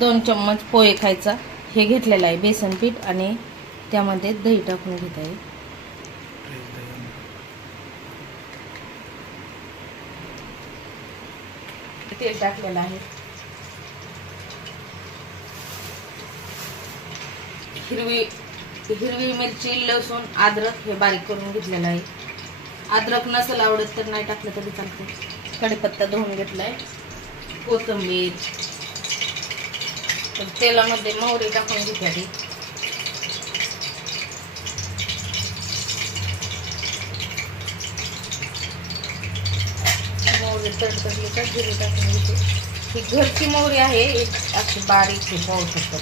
दोन चम्मच पोहे खायचा. हे घेतलेलं आहे बेसन पीठ आणि त्यामध्ये दही टाकून घेत आहे. तेल टाकलेलं आहे. हिरवी हिरवी मिरची लसूण अद्रक हे बारीक करून घेतलेलं आहे. अद्रक नसेल आवडत तर नाही टाकलं तरी चालते. कडीपत्ता धुवून घेतलाय. कोथिंबीर तेलामध्ये मोहरी टाकून घेतली. मोहरी तडतडली का जिरे टाकून ही मोहरी आहे एक अशी बारीक आहे पाहू शकता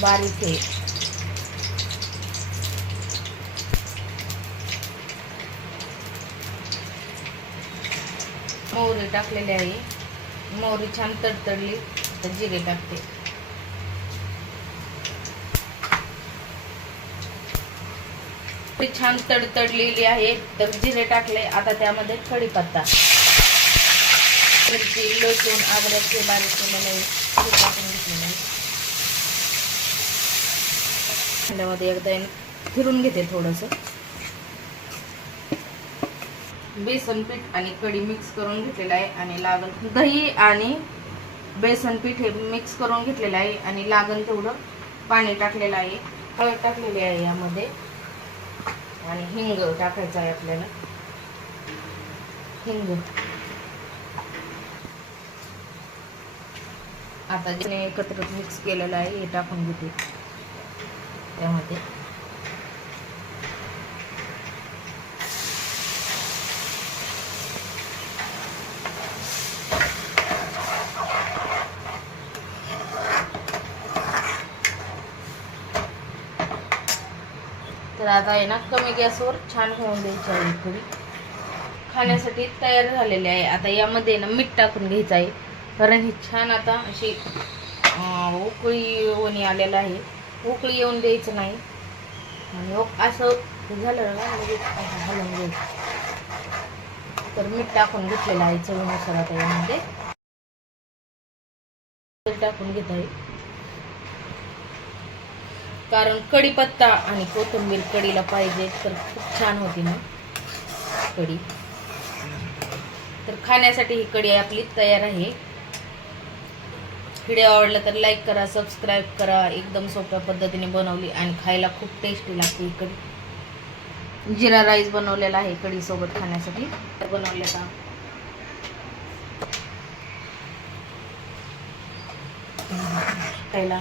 बारीक आहे मोहरी टाकलेली मोहरी छान तडतडली तर जिरे टाकते. ती छान तडतडलेली आहे तर जिरे टाकले आता त्यामध्ये कढीपत्ता. मिरची लसूण आगऱ्याचे बारीक केलेले टाकून त्यामध्ये एकदा फिरून घेते थोडंसं. बेसन पीठ आणि कढी मिक्स करून घेतलेलं आहे आणि लागण दही आणि बेसन पीठ हे मिक्स करून घेतलेलं आहे आणि लागण तेवढं पाणी टाकलेलं आहे. हळद टाकलेली आहे यामध्ये. आणि हिंग टाकायचं आहे आपल्याला. हिंग. आता जे एकत्र मिक्स केलेलं आहे हे टाकून घेते. त्यामध्ये. आता आहे ना कमी गॅसवर छान होऊन द्यायची आहे थोडी. खाण्यासाठी तयार झालेली आहे. आता यामध्ये ना मीठ टाकून घ्यायचं आहे. कारण ही छान आता अशी उकळी येऊन आलेलं आहे. उकळी येऊन द्यायचं नाही. आणि हो, असं झालं ना म्हणजे लगेच असं हलवून घ्यायचं. तर मीठ टाकून घेतलेलं आहे चवीनुसार आता यामध्ये. टाकून घेत आहे. कारण कढीपत्ता आणि कोथिंबीर कढीला पाहिजे तर खूप छान होती ना कढी तर खाण्यासाठी ही कढी आपली तयार आहे. व्हिडिओ आवडला तर लाईक करा सबस्क्राईब करा एकदम सोप्या पद्धतीने बनवली आणि खायला खूप टेस्टी लागते ही कढी जिरा राईस बनवलेला आहे कढीसोबत खाण्यासाठी. तर बनवलेला. खायला.